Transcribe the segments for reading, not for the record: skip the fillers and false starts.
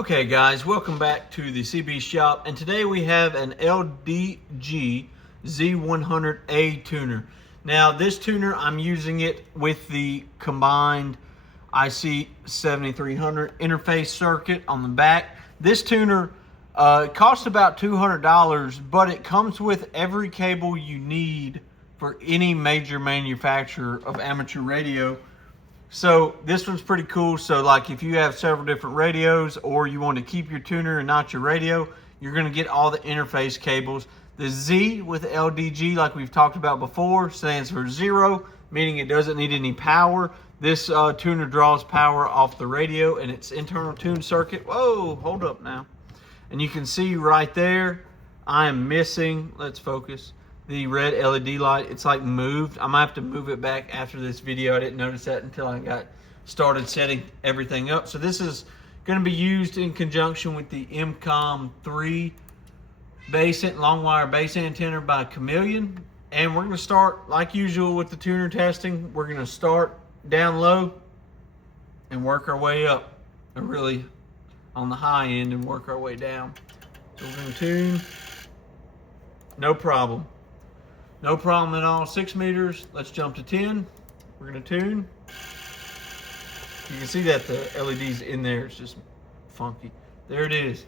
Okay guys, welcome back to the CB shop, and today we have an LDG Z100A tuner. Now this tuner, I'm using it with the combined IC 7300 interface circuit on the back. This tuner costs about $200, but it comes with every cable you need for any major manufacturer of amateur radio. So this one's pretty cool. So like if you have several different radios or you want to keep your tuner and not your radio, you're going to get all the interface cables. The Z with LDG, like we've talked about before, stands for zero, meaning it doesn't need any power. This tuner draws power off the radio and its internal tune circuit. Whoa, hold up now. And you can see right there, I am missing, let's focus, the red LED light. It's like moved. I'm gonna have to move it back after this video. I didn't notice that until I got started setting everything up. So this is gonna be used in conjunction with the MCOM 3 long wire base antenna by Chameleon. And we're gonna start like usual with the tuner testing. We're gonna start down low and work our way up, or really on the high end and work our way down. So we're gonna tune, no problem. No problem at all. 6 meters. Let's jump to 10. We're going to tune. You can see that the LED's in there. It's just funky. There it is.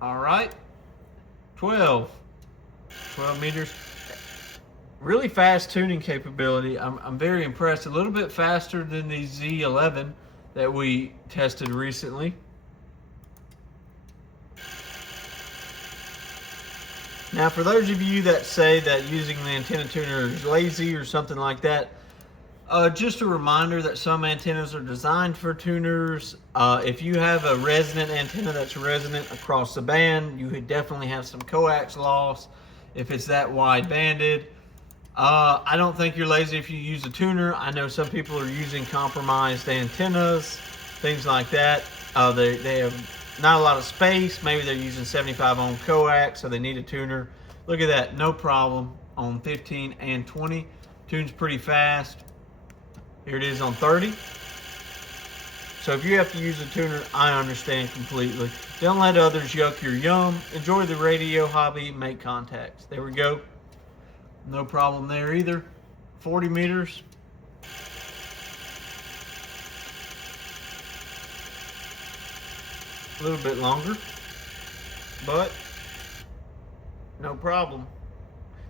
All right. 12 meters. Really fast tuning capability. I'm very impressed. A little bit faster than the Z11 that we tested recently. Now, for those of you that say that using the antenna tuner is lazy or something like that, just a reminder that some antennas are designed for tuners. If you have a resonant antenna that's resonant across the band, you would definitely have some coax loss if it's that wide banded. I don't think you're lazy if you use a tuner. I know some people are using compromised antennas, things like that. They have not a lot of space. Maybe they're using 75 ohm coax, so they need a tuner. Look at that, no problem on 15 and 20. Tunes pretty fast. Here it is on 30. So if you have to use a tuner, I understand completely. Don't let others yuck your yum. Enjoy the radio hobby, make contacts. There we go. No problem there either. 40 meters. A little bit longer, but no problem.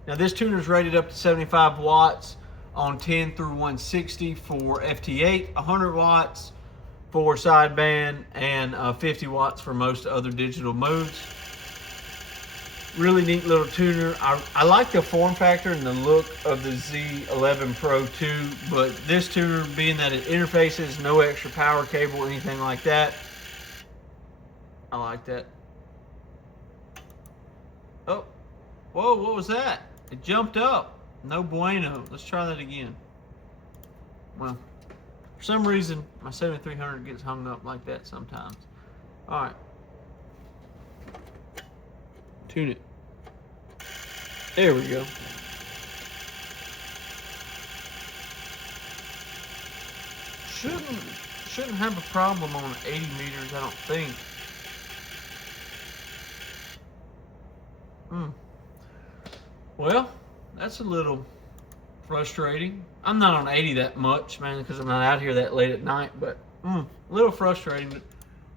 Now this tuner is rated up to 75 watts on 10 through 160 for FT8, 100 watts for sideband, and 50 watts for most other digital modes. Really neat little tuner. I like the form factor and the look of the Z11 Pro 2, but this tuner, being that it interfaces, no extra power cable, anything like that, I like that. Oh, whoa, what was that? It jumped up. No bueno. Let's try that again. Well, for some reason, my 7300 gets hung up like that sometimes. All right. Tune it. There we go. Shouldn't have a problem on 80 meters, I don't think. Well, that's a little frustrating. I'm not on 80 that much, man, because I'm not out here that late at night, but a little frustrating.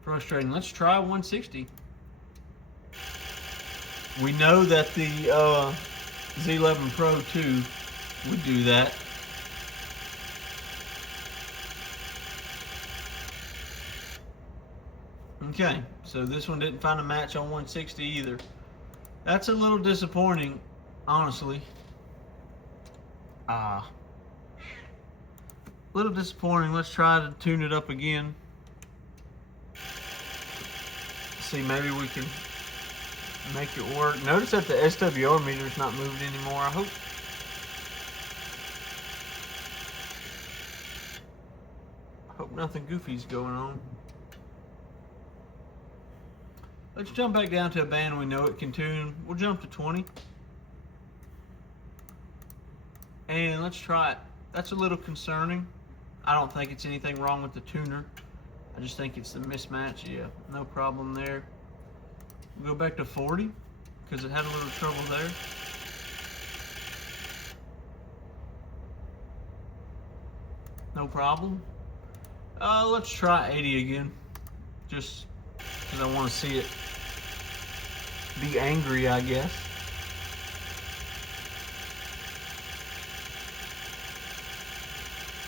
Let's try 160. We know that the Z11 Pro 2 would do that. Okay, so this one didn't find a match on 160 either. That's a little disappointing, honestly. A little disappointing. Let's try to tune it up again. See, maybe we can make it work. Notice that the SWR meter is not moving anymore. I hope nothing goofy's going on. Let's jump back down to a band we know it can tune. We'll jump to 20. And let's try it. That's a little concerning. I don't think it's anything wrong with the tuner. I just think it's the mismatch. Yeah, no problem there. We'll go back to 40 because it had a little trouble there. No problem. Let's try 80 again, just because I want to see it be angry, I guess.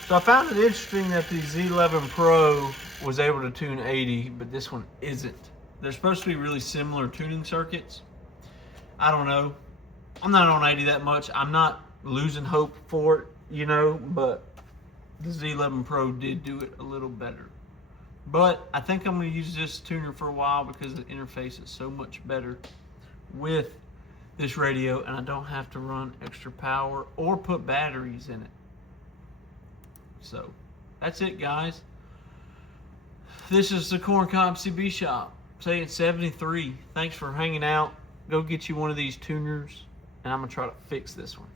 So I found it interesting that the Z11 Pro was able to tune 80, but this one isn't. They're supposed to be really similar tuning circuits. I don't know. I'm not on 80 that much. I'm not losing hope for it, you know, but the Z11 Pro did do it a little better. But I think I'm going to use this tuner for a while because the interface is so much better with this radio, and I don't have to run extra power or put batteries in it. So that's it, guys. This is the Corn Cob CB Shop, saying 73. Thanks for hanging out. Go get you one of these tuners, and I'm going to try to fix this one.